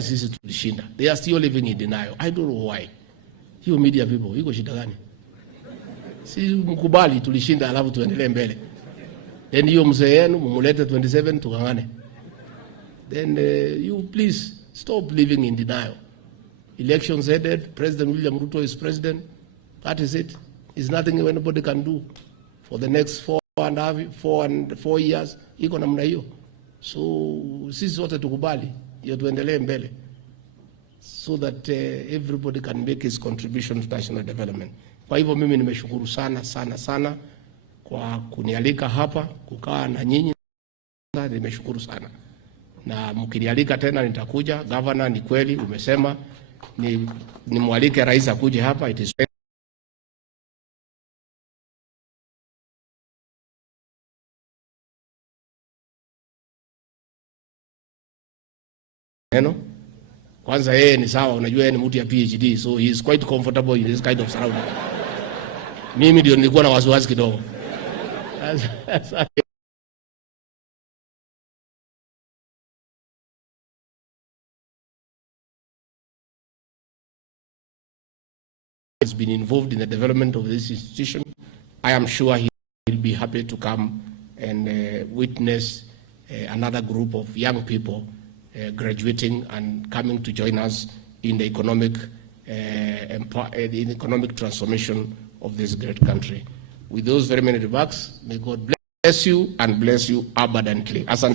sisi tulishinda. They are still living in denial. I don't know why. Hiyo media people, iko shida gani? Si mkubali tulishinda alafu tuendelee mbele. Then hiyo mzee yenu mumulete 27 tukangane. Then you please stop living in denial. Elections headed, President William Ruto is president. That is it. There's nothing anybody can do for the next 4 years. Iko namna hiyo. So sisi wote tukubali hiyo tuendelee mbele so that everybody can make his contribution to national development. Kwa hivyo mimi nimeshukuru sana kwa kunialika hapa kukaa na nyinyi. Nimeshukuru sana. Na mkinialika tena nitakuja. Governor, ni kweli umesema ni mwalike rais akuje hapa. It is kwanza yeye ni sawa, unajua yeye ni mtu ya PhD, so he is quite comfortable in this kind of surrounding. Mimi ndio nilikuwa na wasiwasi kidogo. Has been involved in the development of this institution. I am sure he will be happy to come and witness another group of young people graduating and coming to join us in the economic transformation of this great country. With those very many remarks, may God bless you and bless you abundantly. Asante.